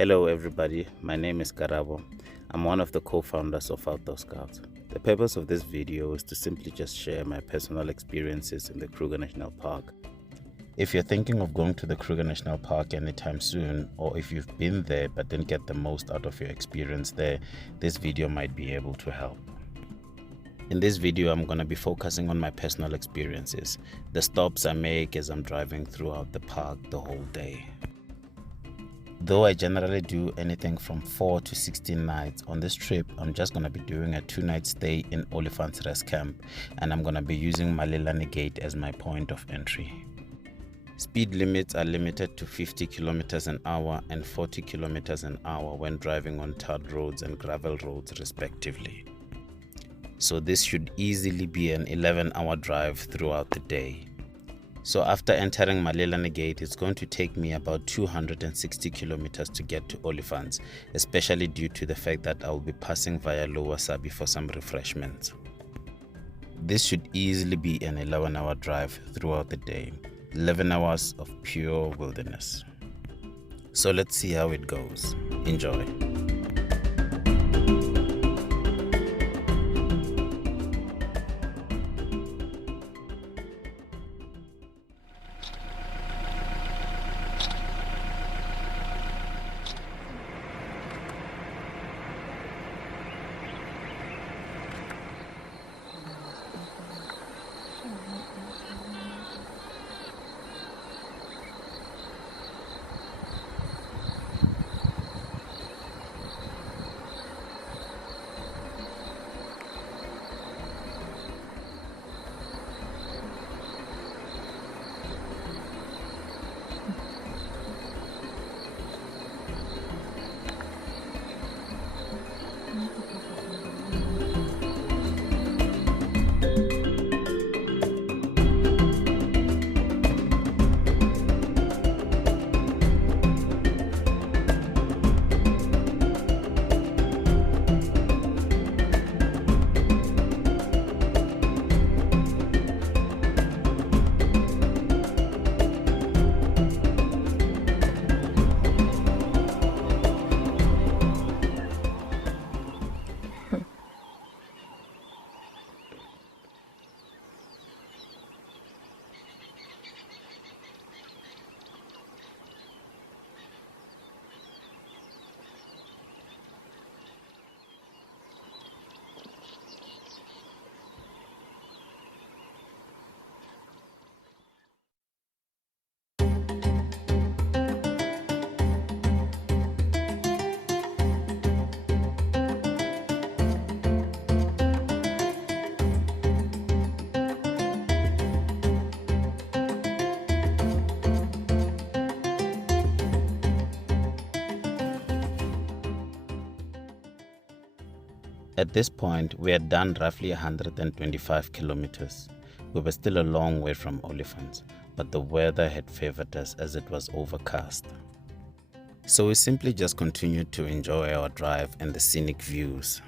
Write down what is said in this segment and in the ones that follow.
Hello everybody, my name is Karabo. I'm one of the co-founders of Outdoor Scouts. The purpose of this video is to simply just share my personal experiences in the Kruger National Park. If you're thinking of going to the Kruger National Park anytime soon, or if you've been there but didn't get the most out of your experience there, this video might be able to help. In this video, I'm going to be focusing on my personal experiences, the stops I make as I'm driving throughout the park the whole day. Though I generally do anything from 4 to 16 nights, on this trip I'm just going to be doing a 2-night stay in Olifants rest camp, and I'm going to be using Malelane gate as my point of entry. Speed limits are limited to 50 kilometers an hour and 40 kilometers an hour when driving on tarred roads and gravel roads respectively. So this should easily be an 11-hour drive throughout the day. So after entering Malelane gate, it's going to take me about 260 kilometers to get to Olifants, especially due to the fact that I'll be passing via Lower Sabi for some refreshments. This should easily be an 11-hour drive throughout the day, 11 hours of pure wilderness. So let's see how it goes. Enjoy. At this point, we had done roughly 125 kilometers. We were still a long way from Olifants, but the weather had favored us as it was overcast. So we simply just continued to enjoy our drive and the scenic views.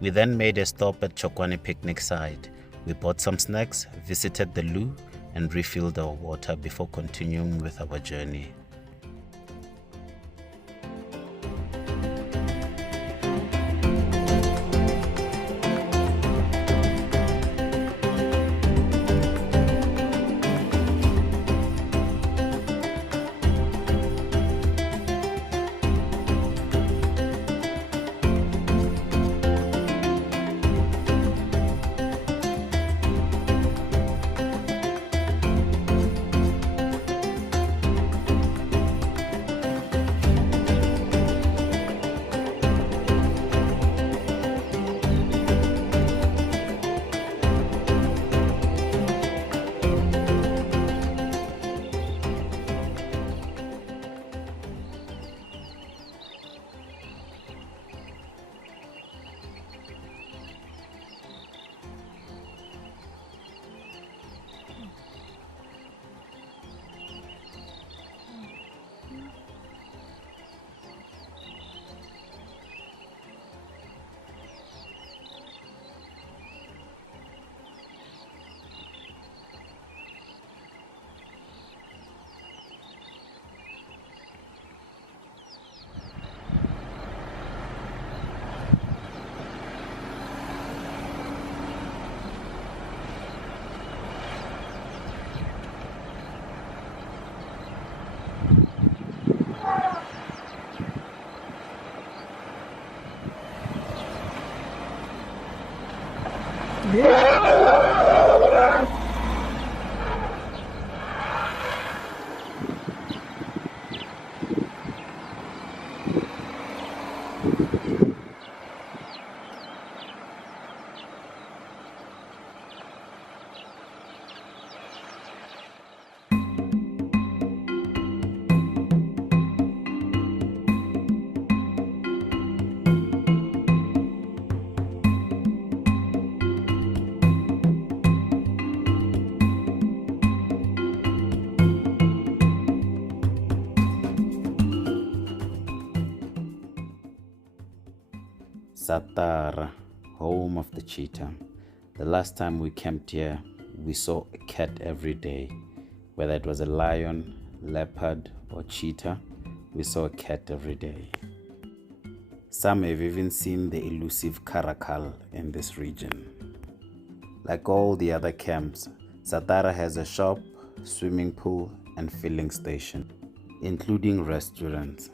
We then made a stop at Chokwane picnic site. We bought some snacks, visited the loo, and refilled our water before continuing with our journey. Satara, home of the cheetah. The last time we camped here, we saw a cat every day. Whether it was a lion, leopard, or cheetah, we saw a cat every day. Some have even seen the elusive caracal in this region. Like all the other camps, Satara has a shop, swimming pool, and filling station, including restaurants.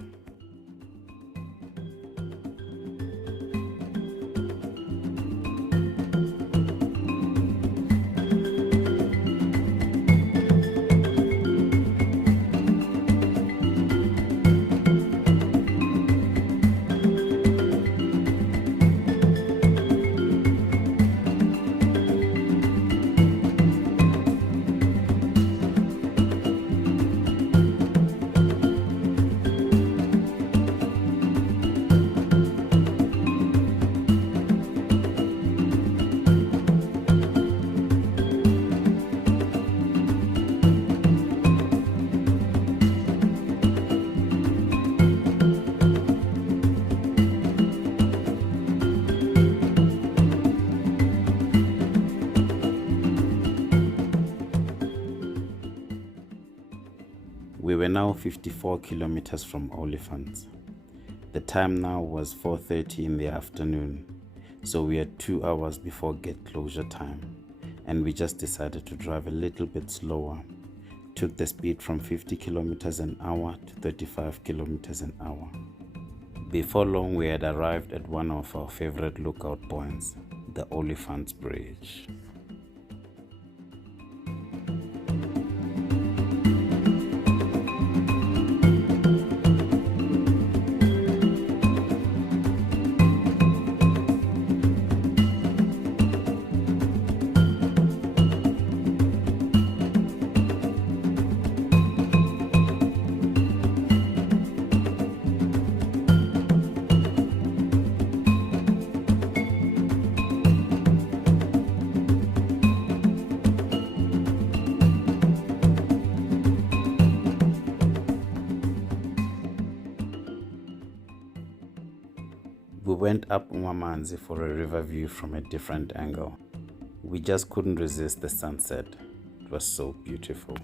We were now 54 kilometers from Olifants. The time now was 4:30 in the afternoon, so we had 2 hours before gate closure time, and we just decided to drive a little bit slower. Took the speed from 50 kilometers an hour to 35 kilometers an hour. Before long, we had arrived at one of our favorite lookout points, the Olifants Bridge. We went up Umamanzi for a river view from a different angle. We just couldn't resist the sunset. It was so beautiful.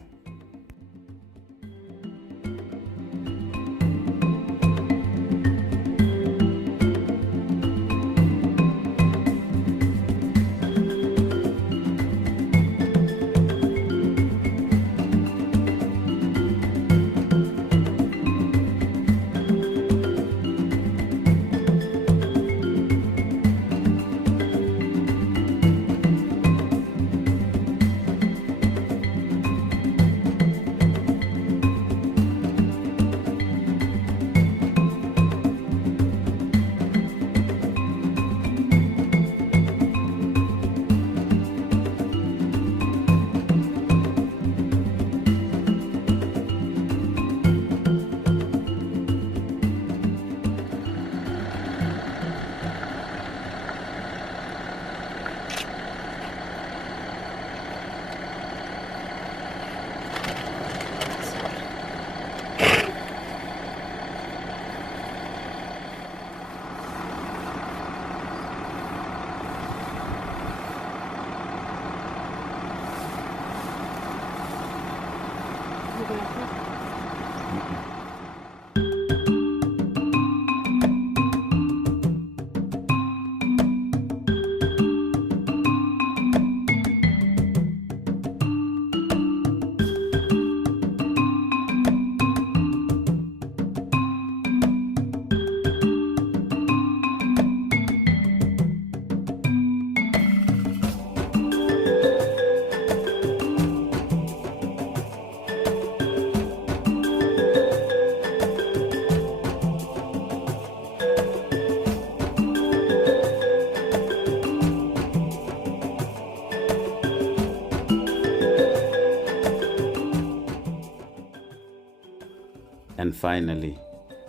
And finally,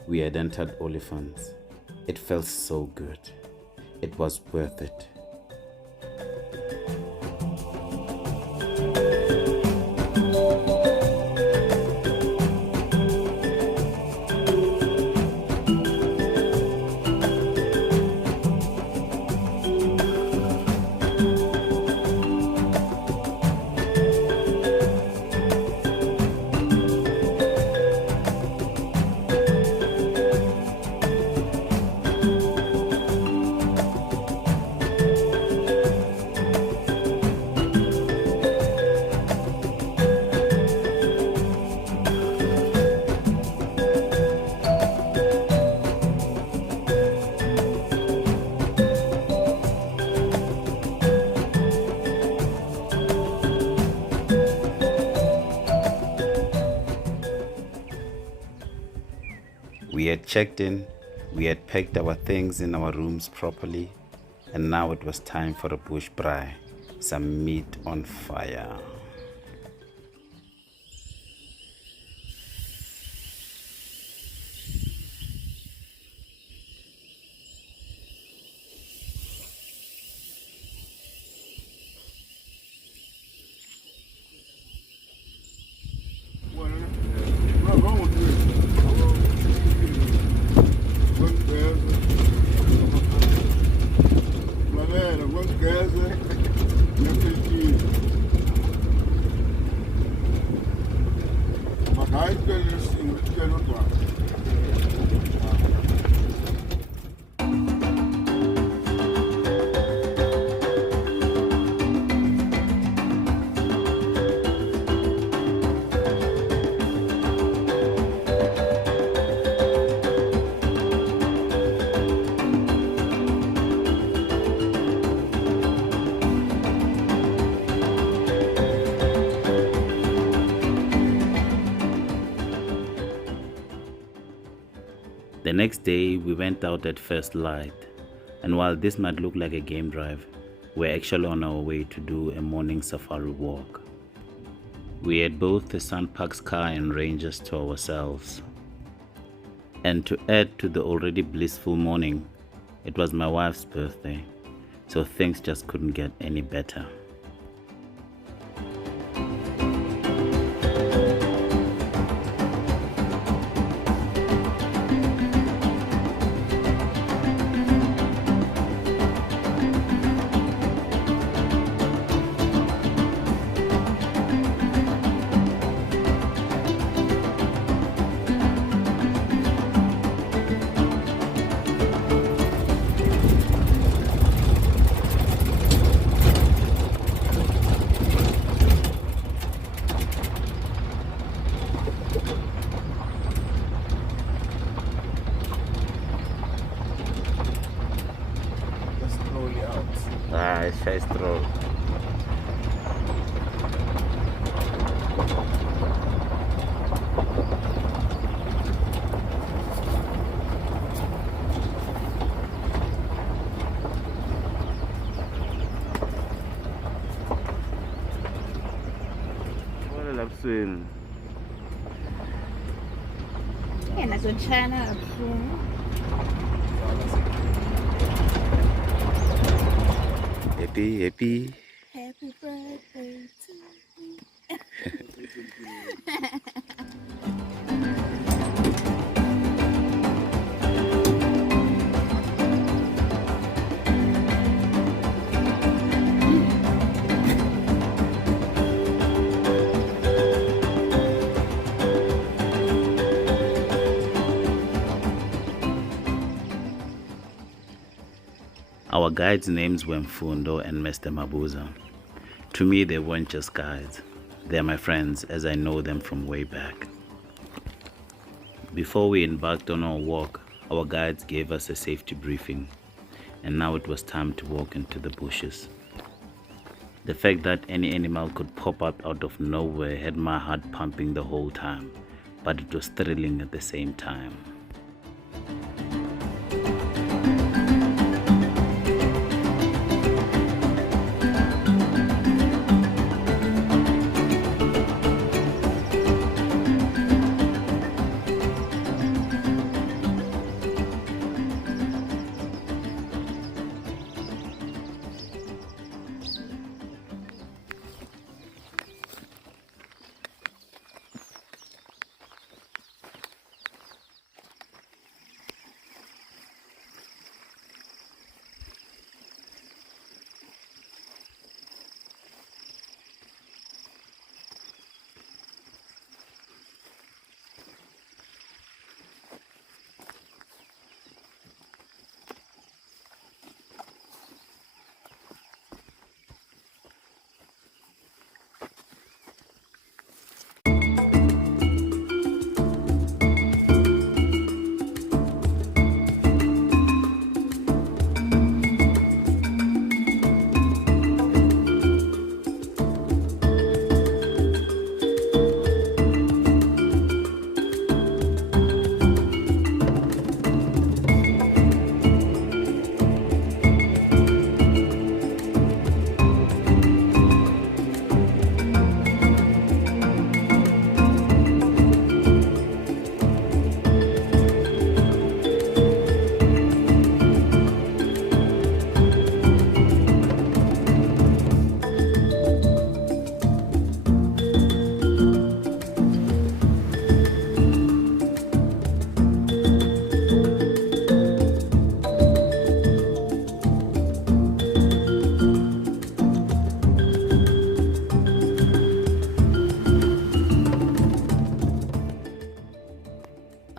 we had entered Olifants. It felt so good. It was worth it. We had checked in, we had packed our things in our rooms properly, and now it was time for a bush braai, some meat on fire. The next day, we went out at first light, and while this might look like a game drive, we're actually on our way to do a morning safari walk. We had both the Sunparks car and Rangers to ourselves. And to add to the already blissful morning, it was my wife's birthday, so things just couldn't get any better. Scheiß drauf. And that's a China approval. Happy. Happy birthday to me. Our guides' names were Mfundo and Mr. Mabuza. To me, they weren't just guides. They're my friends, as I know them from way back. Before we embarked on our walk, our guides gave us a safety briefing, and now it was time to walk into the bushes. The fact that any animal could pop up out of nowhere had my heart pumping the whole time, but it was thrilling at the same time.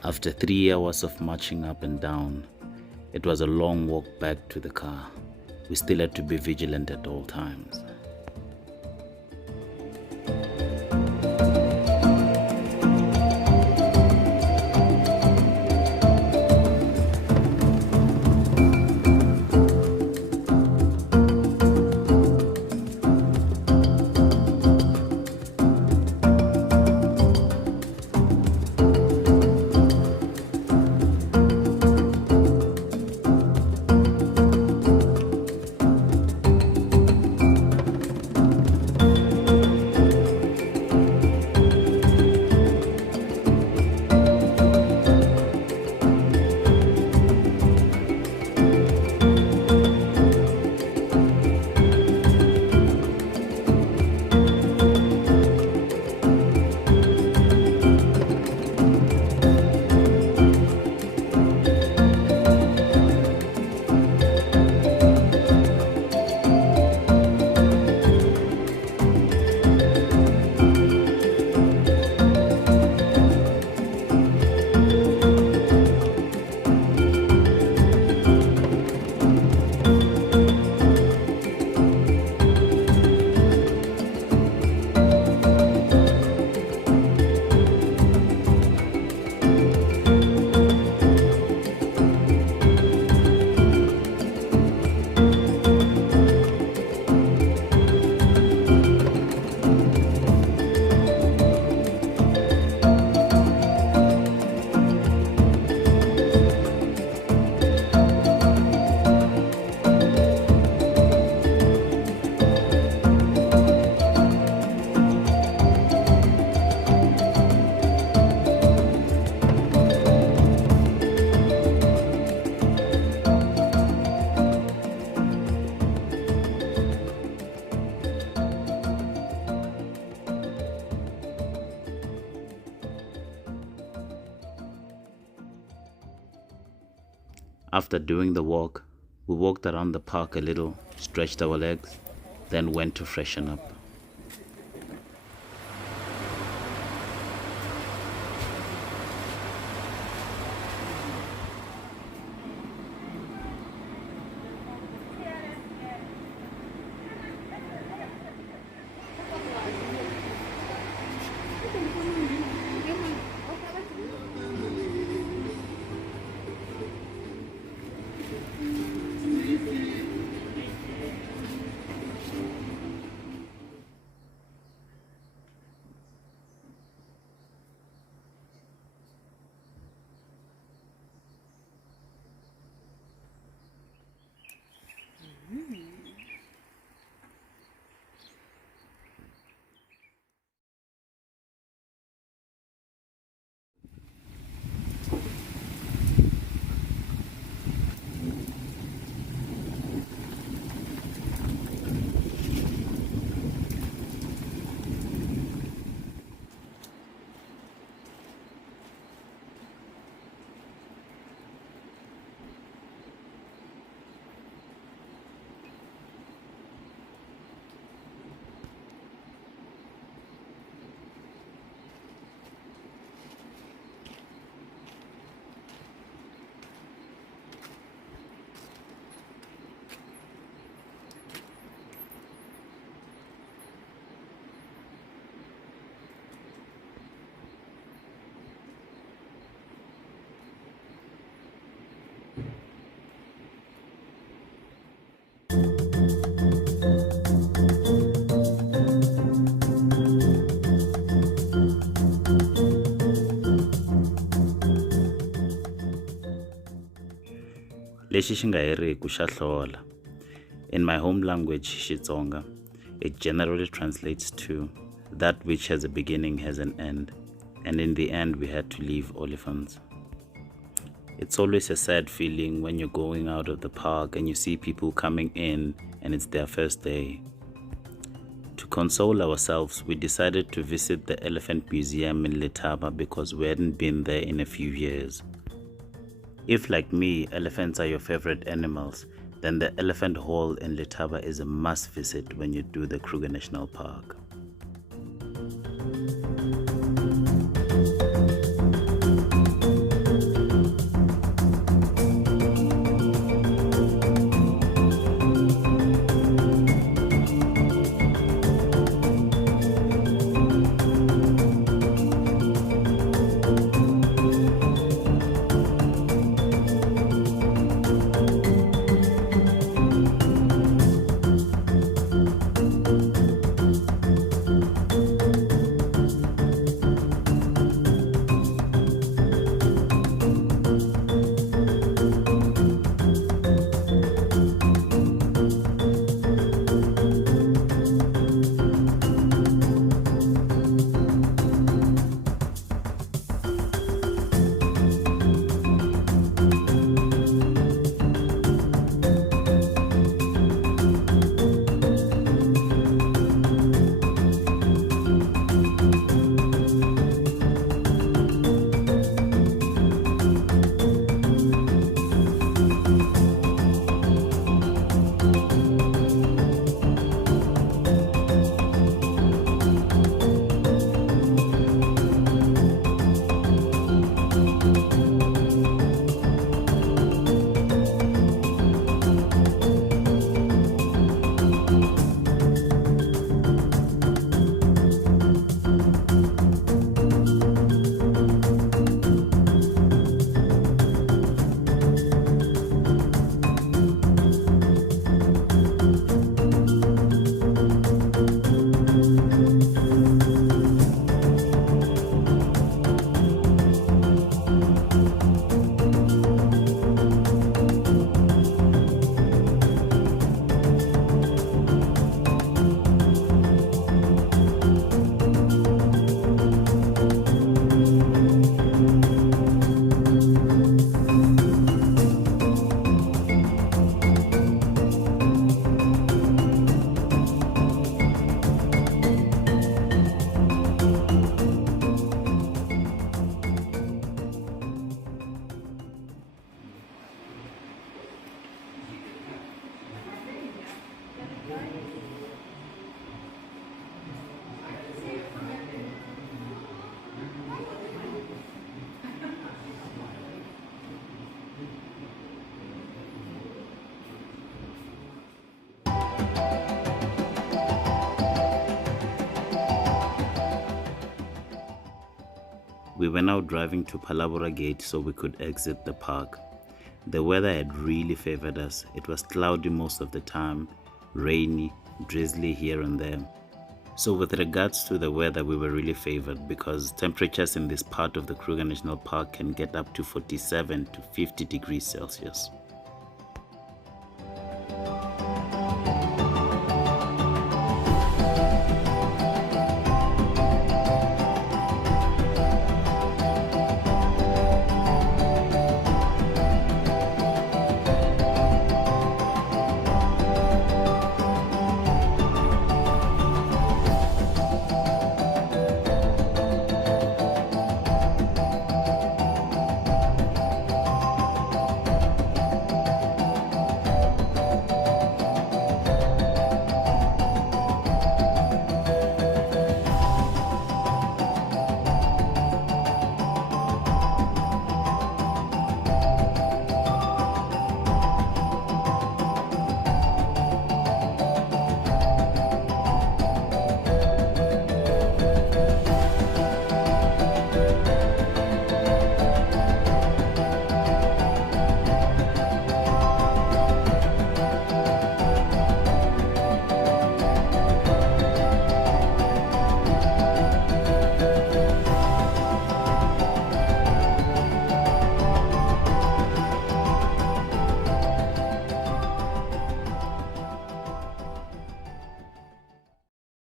After 3 hours of marching up and down, it was a long walk back to the car. We still had to be vigilant at all times. After doing the walk, we walked around the park a little, stretched our legs, then went to freshen up. Lexi xi nga heriki xa hlola. In my home language, Xitsonga, it generally translates to that which has a beginning has an end, and in the end we had to leave Olifants. It's always a sad feeling when you're going out of the park and you see people coming in and it's their first day. To console ourselves, we decided to visit the Elephant Museum in Letaba because we hadn't been there in a few years. If, like me, elephants are your favorite animals, then the Elephant Hall in Letaba is a must visit when you do the Kruger National Park. We were now driving to Palabora Gate so we could exit the park. The weather had really favored us. It was cloudy most of the time, rainy, drizzly here and there. So with regards to the weather, we were really favored because temperatures in this part of the Kruger National Park can get up to 47 to 50 degrees Celsius.